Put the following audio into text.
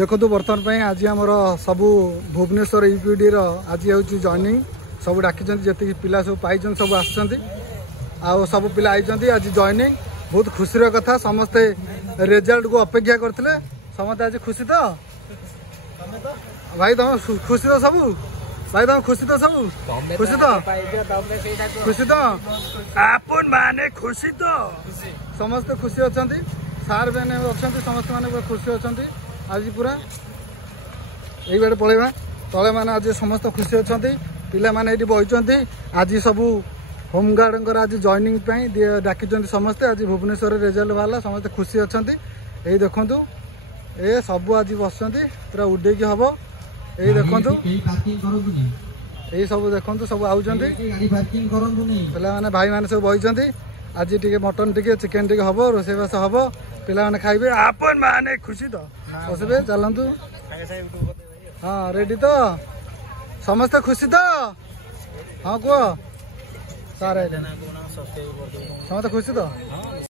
देखो बर्तमान आज आम सबू भुवनेश्वर यूपीडी आज हूँ जॉइनिंग सब डाकी जी पिला सब पाई सब आउ सब पिला आई आज जॉइनिंग बहुत खुशी कथा समस्ते रिजल्ट को अपेक्षा करते समस्ते आज खुशी तो भाई तुम खुशी तो सब भाई तुम खुशी तो सब खुशी तो खुशी तो आपन माने खुशी तो समस्ते खुशी अच्छा सार मैंने अच्छा समस्त मैंने खुशी अच्छा आज पूरा यही बारे पलैबा तले मैंने आज समस्त खुशी अच्छा पिला माने ये बही आज सबू होमगार्ड आज जॉइनिंग डाकी समस्ते आज भुवनेश्वर रिजल्ट बाहर समस्ते खुशी अच्छा यही देखु ये सब आज बस पूरा उड़ेक हम यही देखु यही सब देखु सब आउट पिला माने भाई मैंने सब बही आज टे मटन टे चिकेन टे हम रोसईबास हम पिला माने खाइबे आपन माने खुशी तो बसबे चलतु हाँ रेडी तो समस्ते खुशी तो हाँ कह सारे समस्ते खुशी तो।